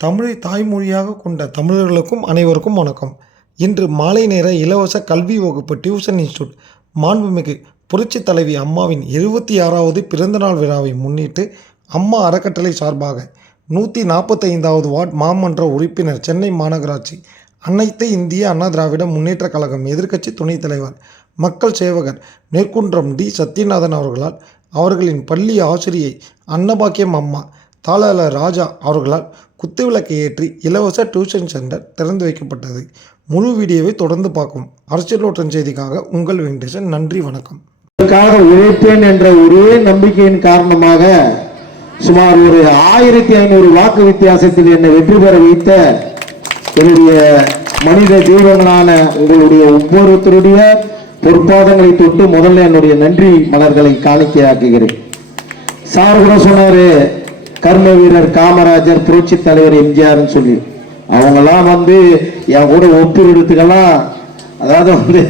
தமிழை தாய்மொழியாக கொண்ட தமிழர்களுக்கும் அனைவருக்கும் வணக்கம். இன்று மாலை நேர இலவச கல்வி வகுப்பு டியூஷன் இன்ஸ்டியூட் மாண்புமிகு புரட்சி தலைவி அம்மாவின் எழுபத்தி ஆறாவது பிறந்தநாள் விழாவை முன்னிட்டு அம்மா அறக்கட்டளை சார்பாக நூற்றி நாற்பத்தைந்தாவது வார்டு மாமன்ற உறுப்பினர் சென்னை மாநகராட்சி அனைத்து இந்திய அண்ணா திராவிட முன்னேற்ற கழகம் எதிர்க்கட்சி துணைத் தலைவர் மக்கள் சேவகர் நெற்குன்றம் டி. சத்யநாதன் அவர்களால் அவர்களின் பள்ளி ஆசிரியை அன்னபாக்கியம் அம்மா தாளாளர் ராஜா அவர்களால் குத்துவிளக்கை ஏற்றி இலவச டியூஷன் சென்டர் திறந்து வைக்கப்பட்டது. முழு வீடியோவை தொடர்ந்து பார்க்கும் அரசியலோட்டம் செய்திக்காக உங்கள் வெங்கடேசன் நன்றி வணக்கம். இதற்காக உழைப்பேன் என்ற ஒரே நம்பிக்கையின் காரணமாக சுமார் ஒரு ஆயிரத்தி ஐநூறு வாக்கு வித்தியாசத்தில் என்னை வெற்றி பெற வைத்த என்னுடைய மனித தெய்வங்களான உங்களுடைய ஒவ்வொருத்தருடைய பொற்பாதங்களை தொட்டு முதல்ல என்னுடைய நன்றி மலர்களை காணிக்கையாக்குகிறேன். சார் கூட சொன்னாரு கர்ம வீரர் காமராஜர் புரட்சி தலைவர் எம்ஜிஆர்னு சொல்லி அவங்கெல்லாம் வந்து என் கூட ஒப்பிடுறதுக்கெல்லாம் அதாவது வந்து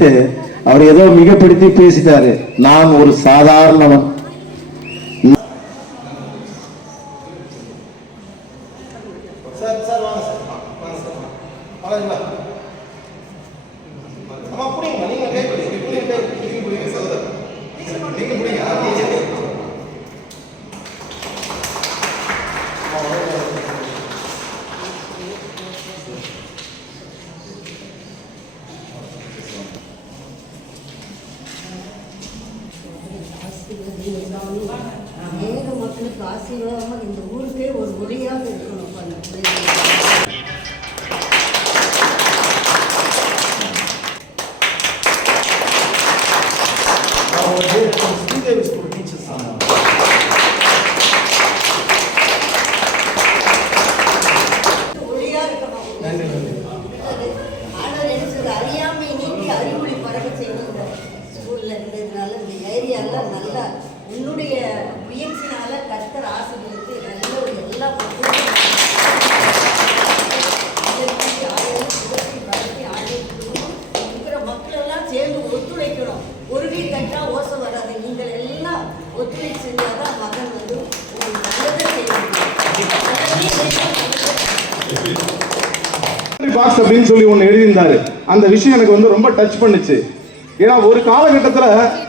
அவர் ஏதோ மிகப்படுத்தி பேசிட்டாரு. நான் ஒரு சாதாரணவன். அநேக மக்களுக்கு ஆசீர்வாதமாக இந்த ஊருக்கே ஒரு ஒளியாக இருக்கணும் பண்ண எல்லாம் நல்லா உன்னுடைய முயற்சினால கர்த்தர் ஆசிரியருக்கு நல்ல ஒரு எல்லா இருக்கிற சேர்ந்து ஒரு வீடு கட்டினா ஓசை வராது. நீங்கள் எல்லாம் ஒத்துழைப்பு மகன் வந்து பாக்ஸ் அப்படின்னு சொல்லி ஒன்று எழுதியிருந்தாரு. அந்த விஷயம் எனக்கு வந்து ரொம்ப டச் பண்ணுச்சு. ஏன்னா ஒரு காலகட்டத்தில்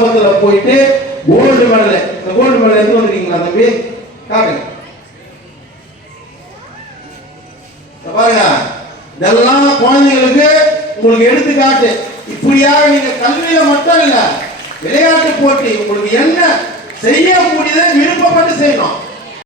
போயிட்டு போயிட்டு கோல்டு மெடல் இந்த கோல்டு மெடல் எடுத்து வந்திருக்கீங்களா தம்பி? காட்டுங்க. பாருங்க. இதெல்லாம் குழந்தைங்களுக்கு உங்களுக்கு எடுத்துக்காட்டு. இப்படியாக நீங்க கல்வியில மட்டும் இல்ல விளையாட்டு போட்டி உங்களுக்கு என்ன செய்ய முடியுது விருப்பப்பட்டு செய்யணும்.